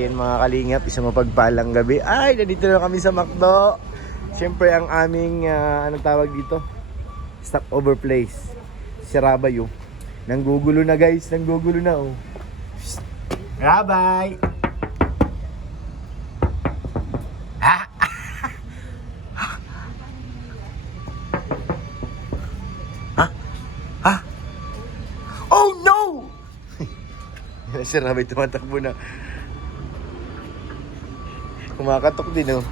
Ayan mga kalingap, isang mapagpalang gabi. Ay, nandito na kami sa McDo. Siyempre ang aming, anong tawag dito? Stopover place. Si Rabay, oh. Nanggugulo na guys, nanggugulo na, oh. Psst. Rabay! Ha? Ha? Ha? Oh no! Si Rabay tumatakbo na. Kumakatok din, oh.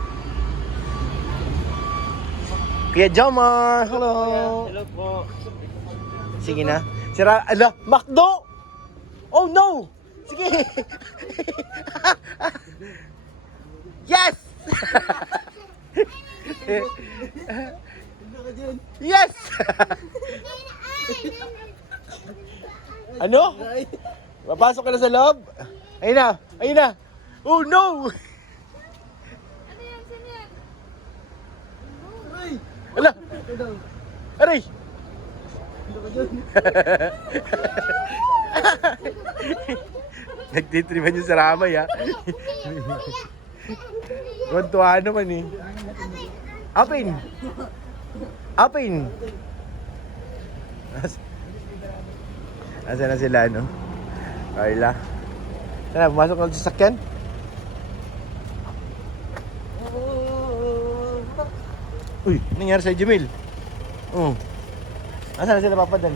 Kuya Jomar, hello. Hello po. Sige na. Sira, ala, McDo! Oh no! Sige! Yes! Yes! Ano? Papasok ka na sa loob? Ayun na! Ayun na! Oh no! Ala! Aray! Nagtitripan yung sa Ramay, ha? Tuwan-tuwa naman, eh. Apin! Apin! Asa na sila, no? Carla. Sana, pumasok na sa sasakyan? Uy, nangyari sa Jamil? Oo. Asa na sila papadal?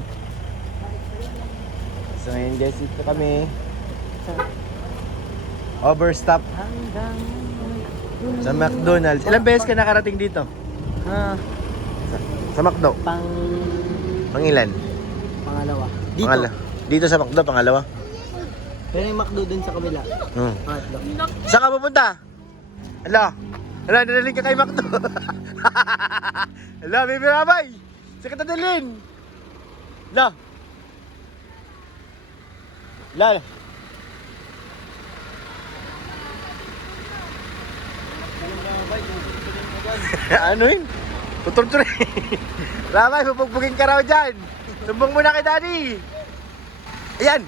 So ngayon guys, ito kami. Overstop sa McDonald's. Ilang beses ka nakarating dito? Sa McDo? Pangilan? Pangalawa. Dito. Dito sa McDo, pangalawa? Pero yung McDo dun sa kabila. Pangatlo. Saan ka pupunta? Ala, nadaling ka kay McDo. Ala, baby Rabay! Saan ka dadalhin? La! La! Ano yun? Tutur-tur. Rabay, pupugbugin ka raw dyan. Sumbong mo na kay Daddy. Ayan.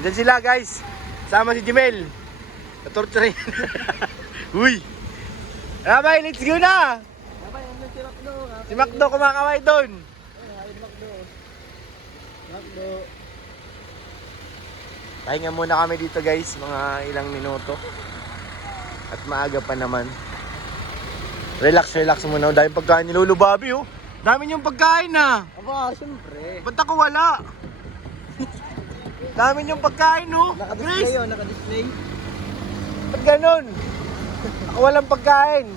Andyan sila guys. Sama si Jimel. Tutur-tur. Uy. Rabay, let's go na. Rabay, ano si McDo? Si McDo kumakaway doon. McDo. Pahinga muna kami dito guys, mga ilang minuto. At maaga pa naman. Relax muna. Dahil pagkain ni Lolo Bobby, oh. Dami niyong pagkain, na. Aba, siyempre. Ba't ako wala? Dami niyong pagkain, oh. Naka-display yun, naka-display. Ba't ganun? Ako walang pagkain.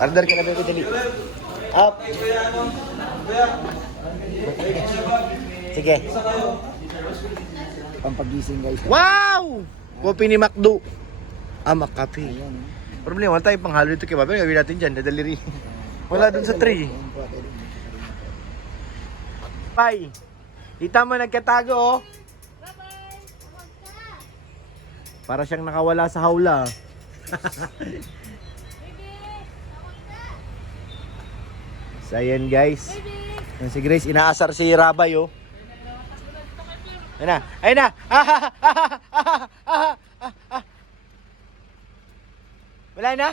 Order ka na ba ko dali? Up. Sige. Pampagising guys. Wow! Kopi ni McDo. Makape. Ayan. Problema, wala tayong panghalo dito kay Babe. Gawin natin dyan, dadali rin. Wala dun sa tree. Pai, kita mo nagkatago, oh. Para siyang nakawala sa hawla. So ayan guys. Yan si Grace, inaasar si Rabay, oh. Ayun na, ayun na. Wala na?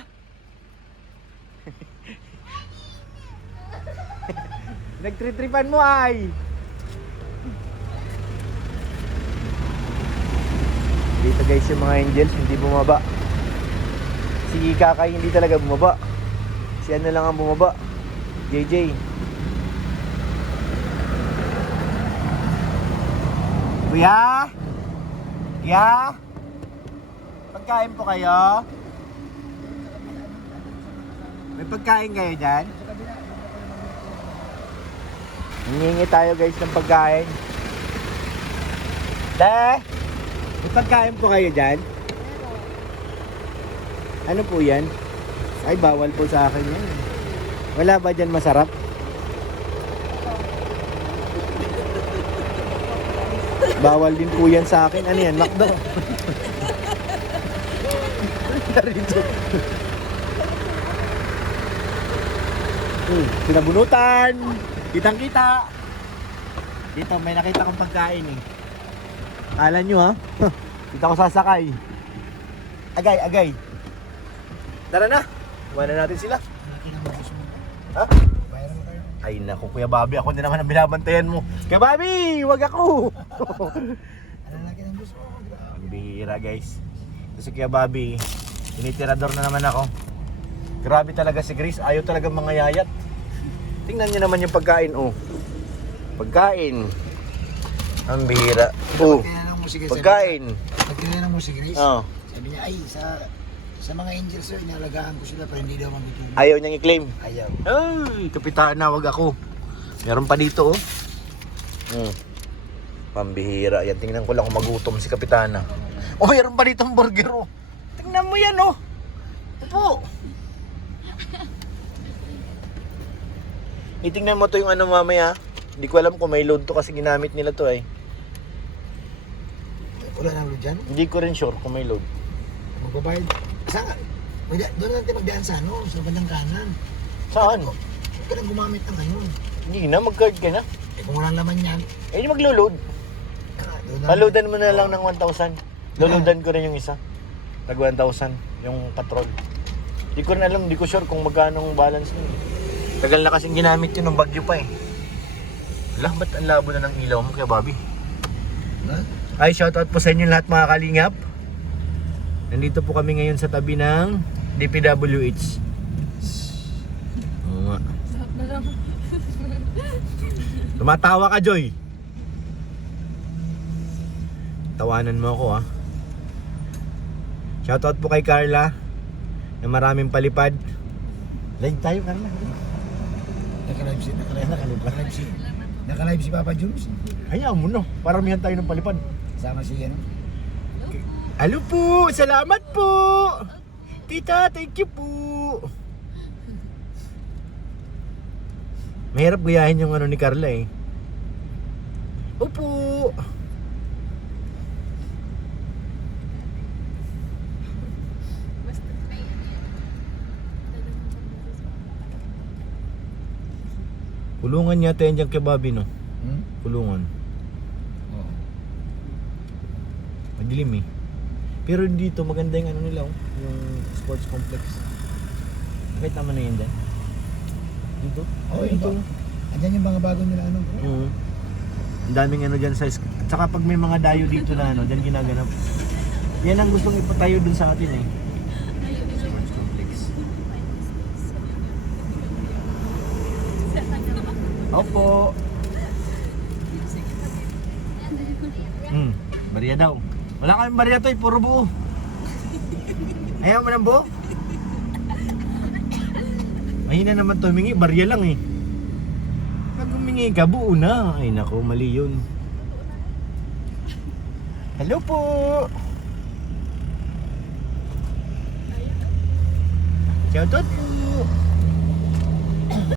Nagtritripan mo ay. Dito guys yung mga angels, hindi bumaba. Si Kakay hindi talaga bumaba. Si ano lang ang bumaba. JJ. Kuya? Kuya? Pagkain po kayo? May pagkain kayo dyan? Hingi tayo guys ng pagkain. Te! May pagkain po kayo dyan? Ano po yan? Ay, bawal po sa akin yan. Wala ba dyan masarap? Bawal din po yan sa akin. Ano yan? McDo. Narito. Sinabunutan. Kitang-kita. Dito, may nakita kong pagkain eh. Kala nyo ha? Dito ako sasakay. Agay, agay. Tara na. Iwanan natin sila. Ha? Ay naku, Kuya Bobby, ako na naman ang binabantayan mo. Kuya Bobby, wag ako. Ang bihira guys. Kasi Kuya Bobby, tinitirador na naman ako. Grabe talaga si Grace, ayaw talaga mga yayat. Tingnan niyo naman yung pagkain, oh. Pagkain. Ang bihira. Oh, pagkain. Pag tinanong mo si Grace, Oh. sabi niya, ay, sa mga angels sir, inalagaan ko sila pero hindi daw magutom. Ayaw niyang i-claim. Ayaw. Ay, kapitana, wag ako. Meron pa dito, oh. Pambihira. Yan, tingnan ko lang kung magutom si kapitana. Oh, meron pa dito ang burger, oh. Tingnan mo yan, oh. Opo. Itingnan mo to yung ano mamaya. Hindi ko alam kung may load to kasi ginamit nila to, eh. Wala nang load dyan? Hindi ko rin sure kung may load. Magbabayad. Saan ka? Doon natin magdaan sa ano, sa bandang kanan. Saan? Huwag ka nang gumamit ng ano. Hindi na, mag-guard ka na. Eh kung walang laman yan, Eh, di maglo-load. doon na. Paloadan mo na lang ng 1,000. Loloadan ko rin yung isa. Tag 1,000, yung patrol. Di ko rin alam, di ko sure kung magkano ang balance nun. Tagal na kasing ginamit yun ng bagyo pa eh. Wala, ba't ang labo na ng ilaw mo kaya Bobby? Ha? Ay, shoutout po sa inyo lahat mga kalingap. Nandito po kami ngayon sa tabi ng DPWH. Oo nga. Tumatawa ka, Joy. Tawanan mo ako, ha. Shoutout po kay Carla na maraming palipad. Live tayo, Carla. Naka-live si Papa Jules. Hayaan mo no, paramihan tayo ng palipad. Sama si ano. Hello po, salamat po. Tita, thank you po. Mahirap gayahin yung ano ni Carla eh. Opo. Kulungan yata yan dyan kay Bobby, no? Kulungan. Oo. Madilim eh. Pero dito maganda yung ano nila, oh, yung sports complex. Bakit naman na yun dyan? Dito? Oo, dito. Andyan yung mga bago nila ano. Ang daming ano dyan sa... At saka pag may mga dayo dito na ano, dyan ginaganap. Yan ang gustong ipatayo dun sa atin eh. Sports complex. Opo. Bariya daw. Wala kaming bariya to, puro buo. Ayaw mo ng buo? Mahina naman to, humingi, bariya lang eh. Pag humingi ka, buo na. Ay nako, mali yun. Hello po. Shoutout po.